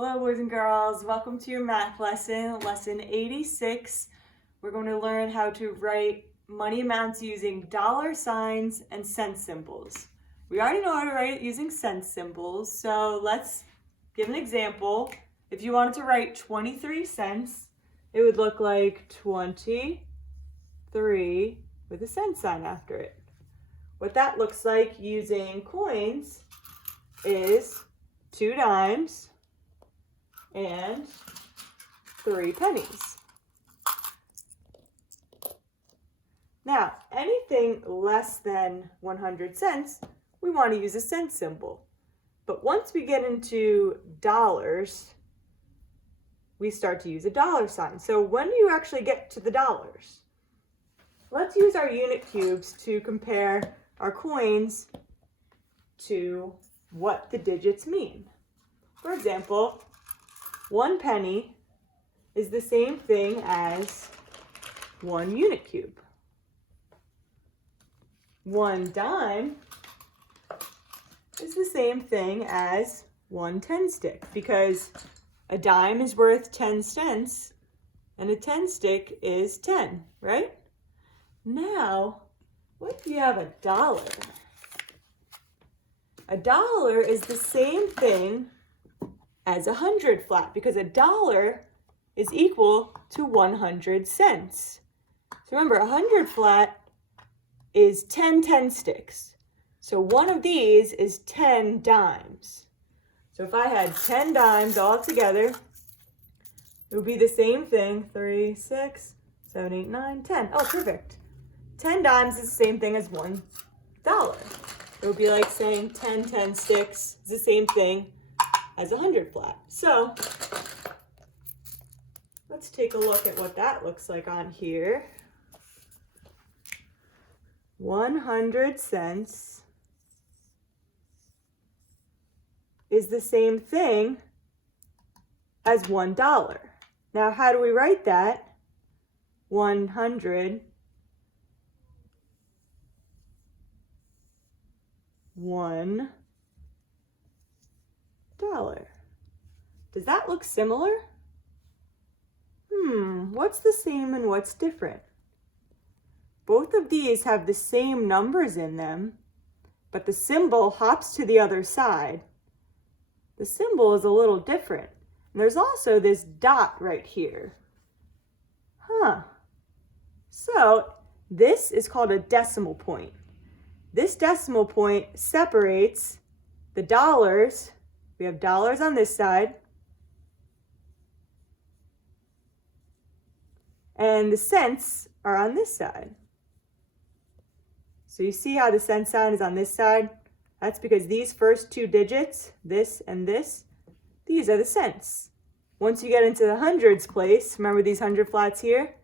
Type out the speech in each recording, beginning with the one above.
Hello boys and girls, welcome to your math lesson, lesson 86. We're going to learn how to write money amounts using dollar signs and cent symbols. We already know how to write it using cent symbols, so let's give an example. If you wanted to write 23 cents, it would look like 23 with a cent sign after it. What that looks like using coins is 2 dimes and 3 pennies. Now, anything less than 100 cents, we want to use a cent symbol. But once we get into dollars, we start to use a dollar sign. So when do you actually get to the dollars? Let's use our unit cubes to compare our coins to what the digits mean. For example, 1 penny is the same thing as 1 unit cube. 1 dime is the same thing as 1 10 stick, because a dime is worth 10 cents and a 10 stick is 10, right? Now, what if you have a dollar? A dollar is the same thing as 100 flat, because a dollar is equal to 100 cents. So remember, 100 flat is 10 10 sticks. So one of these is 10 dimes. So if I had 10 dimes all together, it would be the same thing. 3, 6, 7, 8, 9, 10. Oh, perfect. 10 dimes is the same thing as $1. It would be like saying 10 10 sticks is the same thing as 100 flat. So let's take a look at what that looks like on here. 100 cents is the same thing as $1. Now, how do we write that? 100, $1. Does that look similar? What's the same and what's different? Both of these have the same numbers in them, but the symbol hops to the other side. The symbol is a little different. And there's also this dot right here. So this is called a decimal point. This decimal point separates the dollars. We have dollars on this side, and the cents are on this side. So you see how the cent sign is on this side? That's because these first 2 digits, this and this, these are the cents. Once you get into the hundreds place, remember these 100 flats here?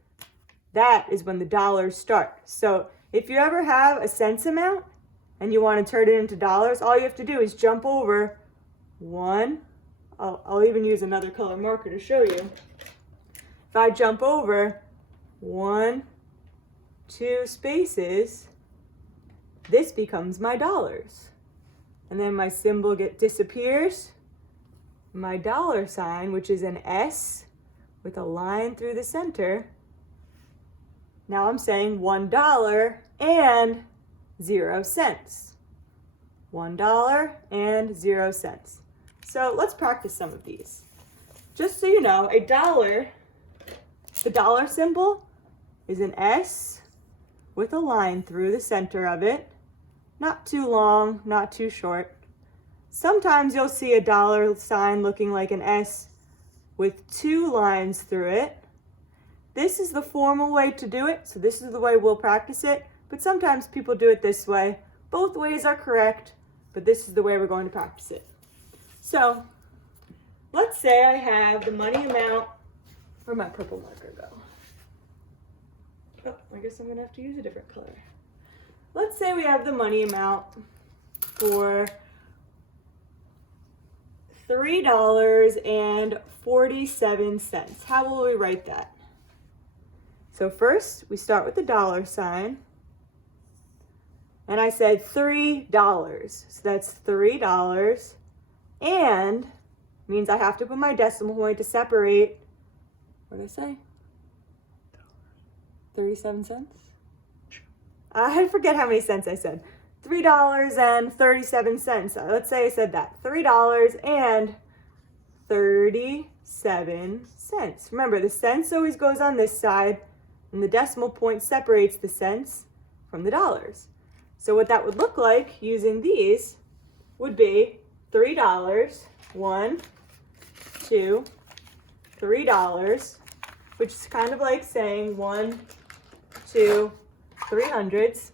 That is when the dollars start. So if you ever have a cents amount and you want to turn it into dollars, all you have to do is jump over 1. I'll even use another color marker to show you. If I jump over 1, 2 spaces, this becomes my dollars. And then my symbol disappears. My dollar sign, which is an S with a line through the center. Now I'm saying $1 and 0 cents. $1 and 0 cents. So let's practice some of these. Just so you know, a dollar, the dollar symbol is an S with a line through the center of it. Not too long, not too short. Sometimes you'll see a dollar sign looking like an S with 2 lines through it. This is the formal way to do it, so this is the way we'll practice it. But sometimes people do it this way. Both ways are correct, but this is the way we're going to practice it. So let's say I have the money amount. Where'd my purple marker go? Oh, I guess I'm going to have to use a different color. Let's say we have the money amount for $3.47. How will we write that? So first, we start with the dollar sign. And I said $3. So that's $3 and means I have to put my decimal point to separate, what did I say? 37 cents? I forget how many cents I said. $3.37. Let's say I said that. $3.37. Remember, the cents always goes on this side, and the decimal point separates the cents from the dollars. So what that would look like using these would be $3, 1, 2, $3, which is kind of like saying 1, 2, 300s.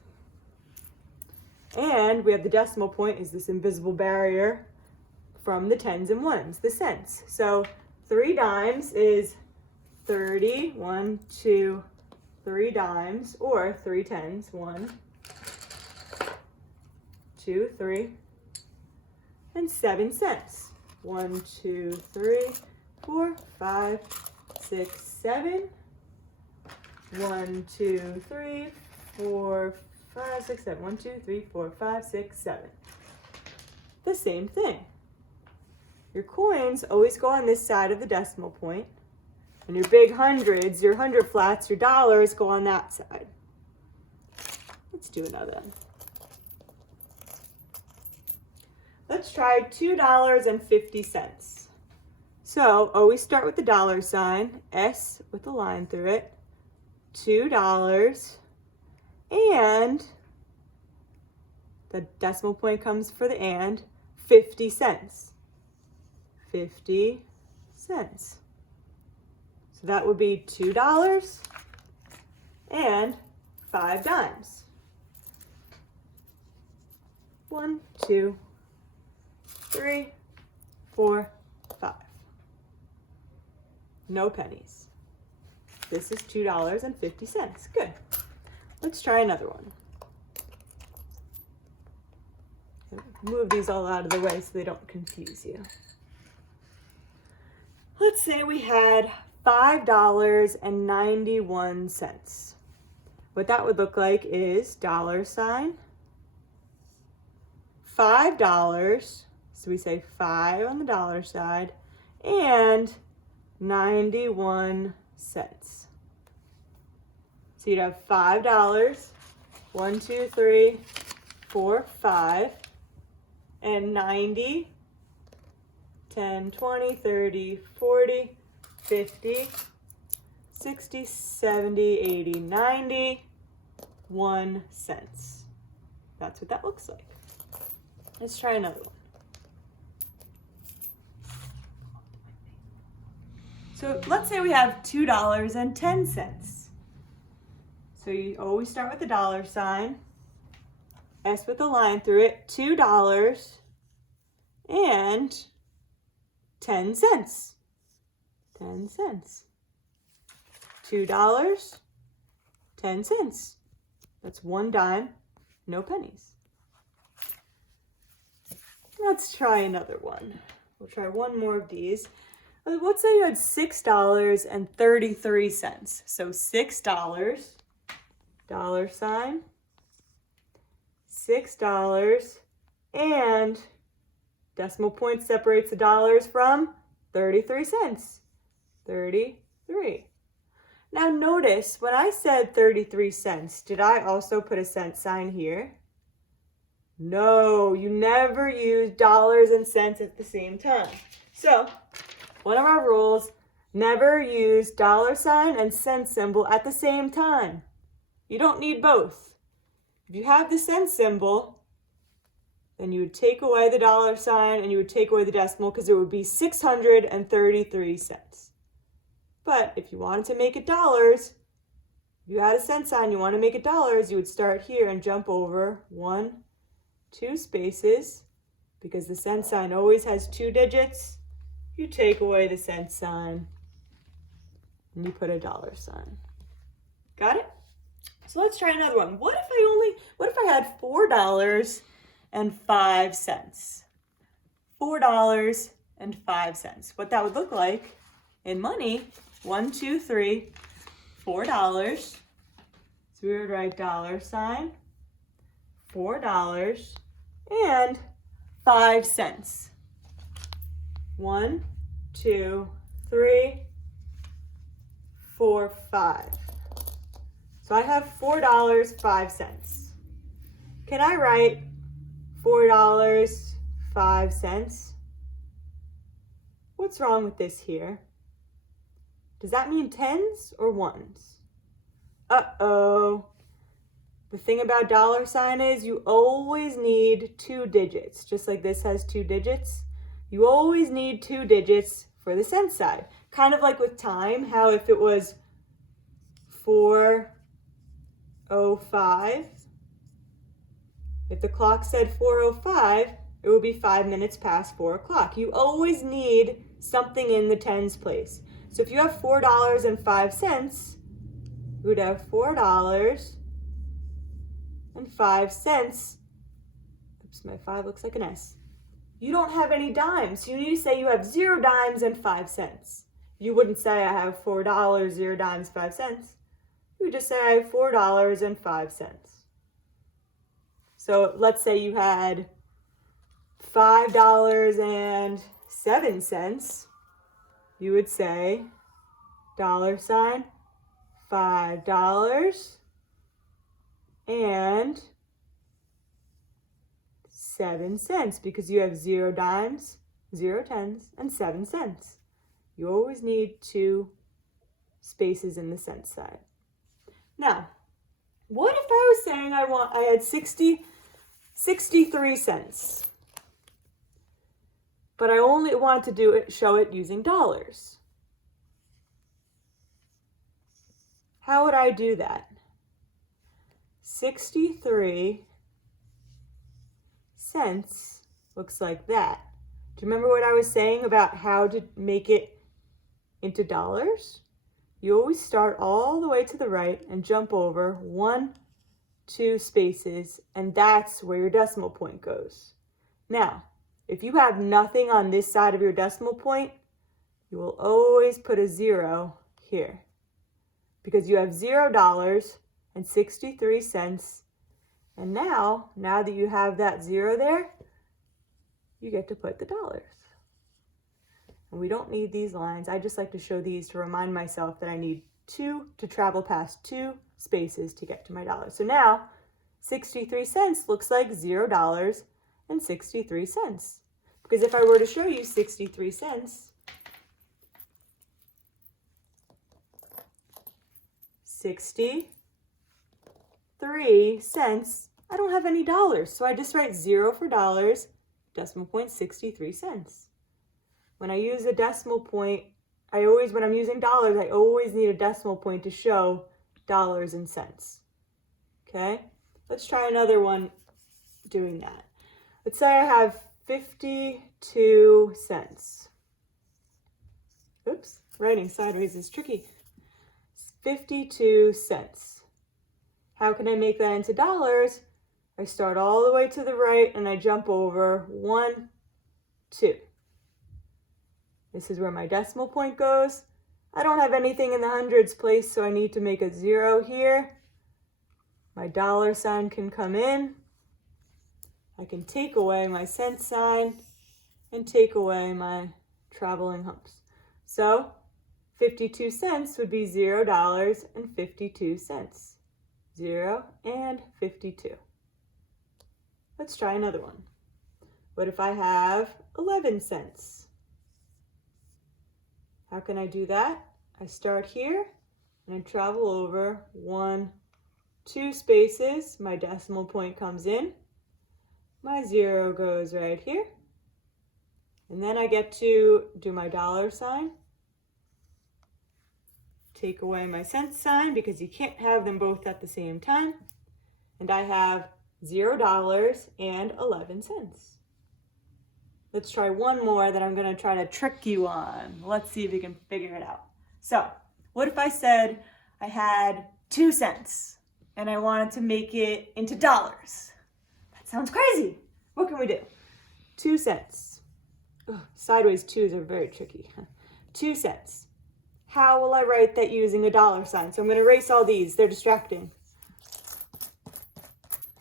And we have the decimal point is this invisible barrier from the tens and ones, the cents. So 3 dimes is 30, 1, 2, 3 dimes, or 3 tens, 1, 2, 3, and 7 cents. 1, 2, 3, 4, 5, 6, 7. 1, 2, 3, 4, 5, 6, 7. 1, 2, 3, 4, 5, 6, 7. The same thing. Your coins always go on this side of the decimal point, and your big hundreds, your 100 flats, your dollars go on that side. Let's do another one. Let's try $2.50. So always start with the dollar sign, S with a line through it, $2, and the decimal point comes for the and, 50 cents. 50 cents. So that would be $2 and 5 dimes. 1, 2, 3, 4, 5. No pennies. This is $2.50. Good. Let's try another one. Move these all out of the way so they don't confuse you. Let's say we had $5.91. What that would look like is dollar sign, $5, so we say 5 on the dollar side, and 91 cents. So you'd have $5, 1, 2, 3, 4, 5, and 90, 10, 20, 30, 40, 50, 60, 70, 80, 91 cents. That's what that looks like. Let's try another one. So let's say we have $2.10. So you always start with the dollar sign, S with a line through it, $2 and 10 cents. 10 cents. $2, 10 cents. That's 1 dime, no pennies. Let's try another one. We'll try one more of these. Let's say you had $6.33. So $6, dollar sign, $6, and decimal point separates the dollars from 33 cents. 33. Now notice, when I said 33 cents, did I also put a cent sign here? No, you never use dollars and cents at the same time. So, one of our rules, never use dollar sign and cent symbol at the same time. You don't need both. If you have the cent symbol, then you would take away the dollar sign and you would take away the decimal because it would be 633 cents. But if you wanted to make it dollars, if you had a cent sign, you want to make it dollars, you would start here and jump over 1, 2 spaces, because the cent sign always has 2 digits. You take away the cent sign and you put a dollar sign. Got it? So let's try another one. What if I had $4.05? $4.05. What that would look like in money, 1, 2, 3, $4. So we would write dollar sign, $4 and 5 cents. 1, 2, 3, 4, 5. So I have $4.05. Can I write $4.05? What's wrong with this here? Does that mean tens or ones? Uh-oh. The thing about dollar sign is you always need 2 digits. Just like this has 2 digits, you always need 2 digits for the cent side. Kind of like with time, how if it was 4:05, if the clock said 4:05, it would be 5 minutes past 4 o'clock. You always need something in the tens place. So if you have $4.05, you would have $4.05. Oops, my 5 looks like an S. You don't have any dimes. You need to say you have 0 dimes and 5 cents. You wouldn't say I have $4, 0 dimes, 5 cents. You would just say I have $4.05. So let's say you had $5.07. You would say $5 and 7 cents because you have 0 dimes, 0 tens, and 7 cents. You always need 2 spaces in the cent side. Now, what if I was saying I had 63 cents, but I only want to show it using dollars? How would I do that? 63 cents looks like that. Do you remember what I was saying about how to make it into dollars? You always start all the way to the right and jump over 1, 2 spaces, and that's where your decimal point goes. Now, if you have nothing on this side of your decimal point, you will always put a 0 here because you have $0.63. And now that you have that 0 there, you get to put the dollars. And we don't need these lines. I just like to show these to remind myself that I need 2 to travel past 2 spaces to get to my dollars. So now 63 cents looks like $0.63. Because if I were to show you 63 cents, 63 cents, I don't have any dollars. So I just write 0 for dollars, decimal point 63 cents. When I use a decimal point, when I'm using dollars, I always need a decimal point to show dollars and cents. Okay? Let's try another one doing that. Let's say I have 52 cents. Oops, writing sideways is tricky. 52 cents. How can I make that into dollars? I start all the way to the right and I jump over 1, 2. This is where my decimal point goes. I don't have anything in the hundreds place, so I need to make a 0 here. My dollar sign can come in. I can take away my cent sign and take away my traveling humps. So 52 cents would be $0.52. 0 and 52. Let's try another one. What if I have 11 cents? How can I do that? I start here and I travel over 1, 2 spaces. My decimal point comes in. My 0 goes right here. And then I get to do my dollar sign. Take away my cent sign because you can't have them both at the same time. And I have $0.11. Let's try one more that I'm going to try to trick you on. Let's see if you can figure it out. So, what if I said I had 2 cents and I wanted to make it into dollars? That sounds crazy. What can we do? 2 cents. Ugh, sideways 2s are very tricky. 2 cents. How will I write that using a dollar sign? So I'm going to erase all these. They're distracting.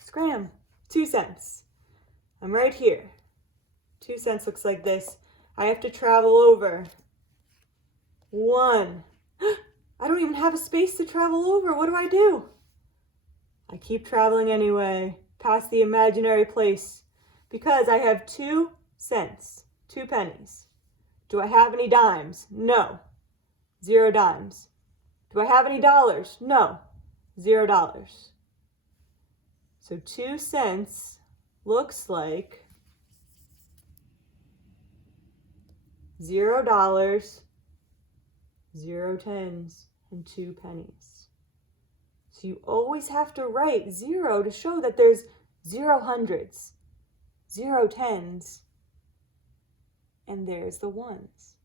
Scram. 2 cents. I'm right here. 2 cents looks like this. I have to travel over 1. I don't even have a space to travel over. What do? I keep traveling anyway, past the imaginary place, because I have 2 cents, 2 pennies. Do I have any dimes? No. 0 dimes. Do I have any dollars? No. 0 dollars. So 2 cents looks like $0, 0 tens, and 2 pennies. So you always have to write 0 to show that there's 0 hundreds, 0 tens, and there's the ones.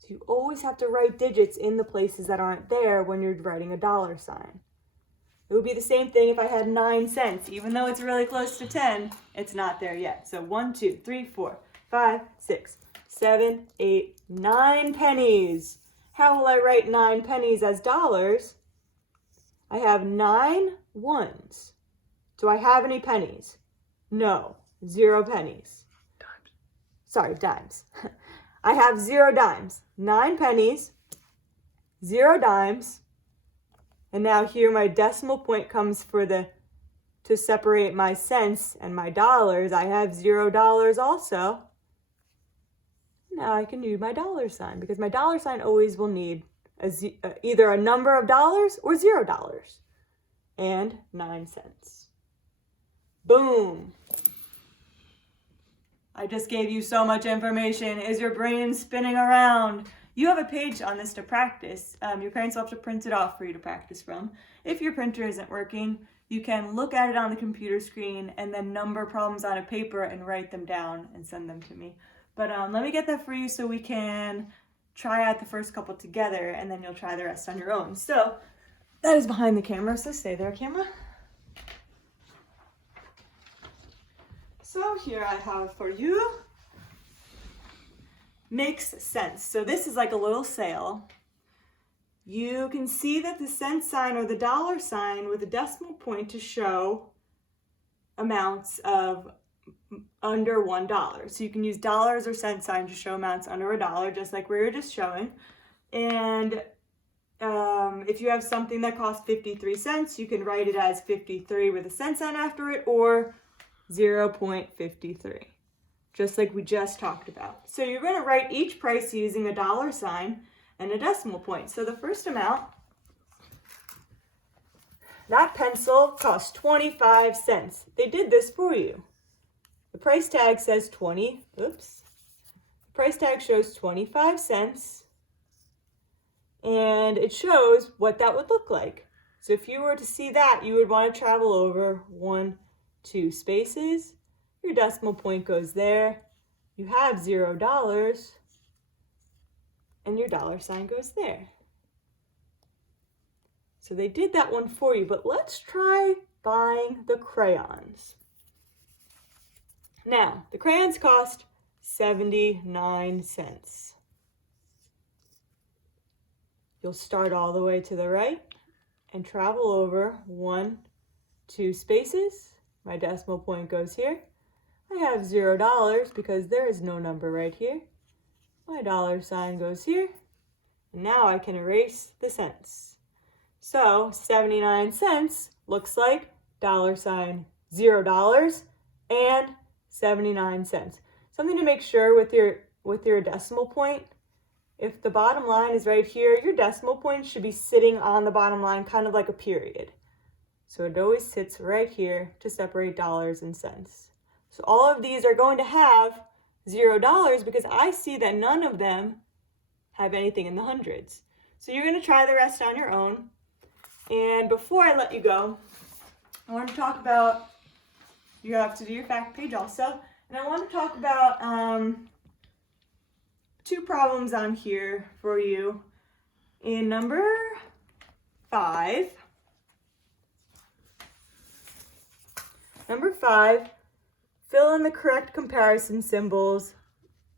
So you always have to write digits in the places that aren't there when you're writing a dollar sign. It would be the same thing if I had 9 cents. Even though it's really close to 10, it's not there yet. So 1, 2, 3, 4, 5, 6, 7, 8, 9 pennies. How will I write 9 pennies as dollars? I have 9 ones. Do I have any pennies? No, 0 pennies. Dimes. Sorry, dimes. I have 0 dimes. 9 pennies, 0 dimes, and now here my decimal point comes to separate my cents and my dollars. I have $0 also. Now I can do my dollar sign because my dollar sign always will need either a number of dollars or $0 and 9 cents. Boom. I just gave you so much information. Is your brain spinning around? You have a page on this to practice. Your parents will have to print it off for you to practice from. If your printer isn't working, you can look at it on the computer screen and then number problems on a paper and write them down and send them to me. But let me get that for you so we can try out the first couple together and then you'll try the rest on your own. So that is behind the camera, so stay there, camera. So here I have for you, makes sense. So this is like a little sale. You can see that the cent sign or the dollar sign with a decimal point to show amounts of under $1. So you can use dollars or cent sign to show amounts under $1, just like we were just showing. And if you have something that costs 53 cents, you can write it as 53 with a cent sign after it, or 0.53, just like we just talked about. So you're going to write each price using a dollar sign and a decimal point. So the first amount, that pencil cost 25 cents. They did this for you. The price tag says the price tag shows 25 cents, and it shows what that would look like. So if you were to see that, you would want to travel over 1, 2 spaces. Your decimal point goes there. You have $0, and your dollar sign goes there. So they did that one for you, but let's try buying the crayons. Now, the crayons cost 79 cents. You'll start all the way to the right and travel over 1, 2 spaces. My decimal point goes here. I have $0 because there is no number right here. My dollar sign goes here. And now I can erase the cents. So 79 cents looks like dollar sign $0 and 79 cents. Something to make sure with your decimal point, if the bottom line is right here, your decimal point should be sitting on the bottom line, kind of like a period. So it always sits right here to separate dollars and cents. So all of these are going to have $0 because I see that none of them have anything in the hundreds. So you're going to try the rest on your own. And before I let you go, I want to talk about, you have to do your fact page also, and I want to talk about 2 problems on here for you. In number 5, fill in the correct comparison symbols,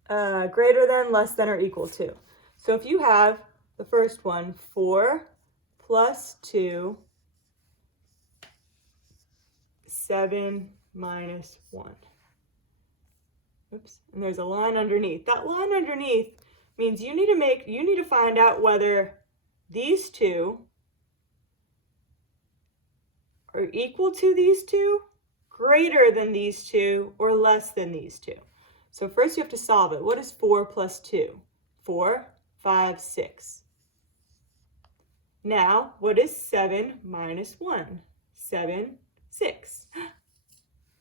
greater than, less than, or equal to. So if you have the first one, 4 plus 2, 7 minus 1. Oops, and there's a line underneath. That line underneath means you need to find out whether these two are equal to these two, greater than these two, or less than these two. So first you have to solve it. What is 4 plus 2? 4, 5, 6. Now, what is 7 minus 1? 7, 6.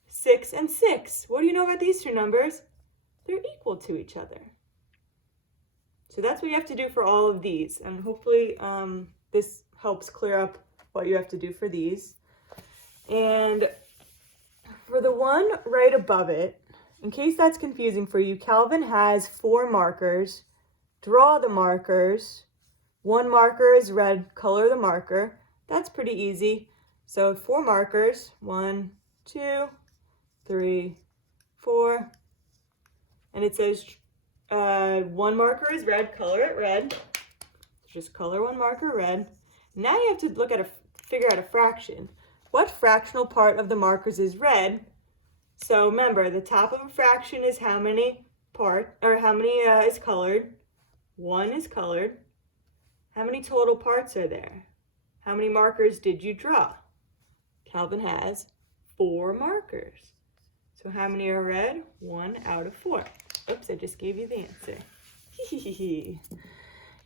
6 and 6. What do you know about these two numbers? They're equal to each other. So that's what you have to do for all of these. And hopefully this helps clear up what you have to do for these. And for the one right above it, in case that's confusing for you, Calvin has 4 markers. Draw the markers. 1 marker is red, color the marker. That's pretty easy. So 4 markers, 1, 2, 3, 4. And it says 1 marker is red, color it red. Just color 1 marker red. Now you have to figure out a fraction. What fractional part of the markers is red? So remember, the top of a fraction is how many is colored. 1 is colored. How many total parts are there? How many markers did you draw? Calvin has 4 markers. So how many are red? 1 out of 4. Oops, I just gave you the answer.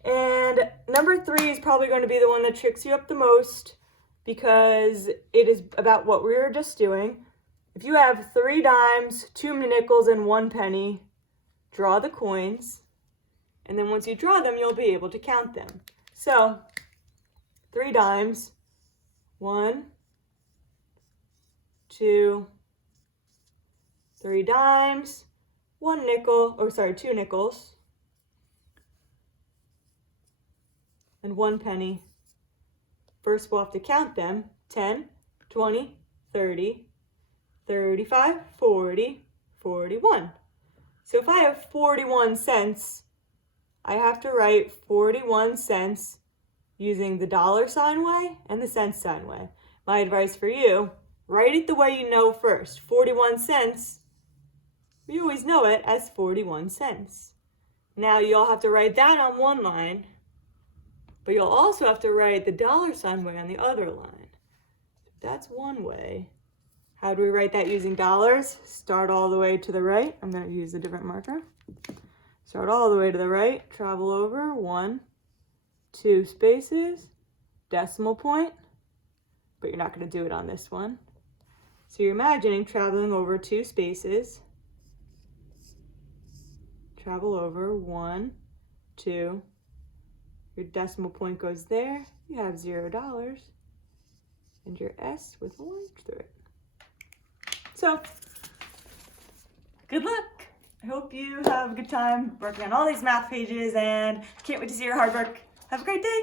And number 3 is probably going to be the one that tricks you up the most because it is about what we were just doing. If you have 3 dimes, 2 nickels, and 1 penny, draw the coins. And then once you draw them, you'll be able to count them. So 3 dimes, 1, 2, 3 dimes, 1 nickel, 2 nickels, and 1 penny. First, we'll have to count them. 10, 20, 30, 35, 40, 41. So if I have 41 cents, I have to write 41 cents using the dollar sign way and the cent sign way. My advice for you, write it the way you know first. 41 cents, we always know it as 41 cents. Now you'll have to write that on one line, but you'll also have to write the dollar sign way on the other line. That's one way. How do we write that using dollars? Start all the way to the right. I'm going to use a different marker. Start all the way to the right, travel over 1, 2 spaces, decimal point, but you're not going to do it on this one. So you're imagining traveling over 2 spaces, travel over 1, 2, your decimal point goes there, you have $0, and your S with a line through it. So, good luck. I hope you have a good time working on all these math pages and can't wait to see your hard work. Have a great day.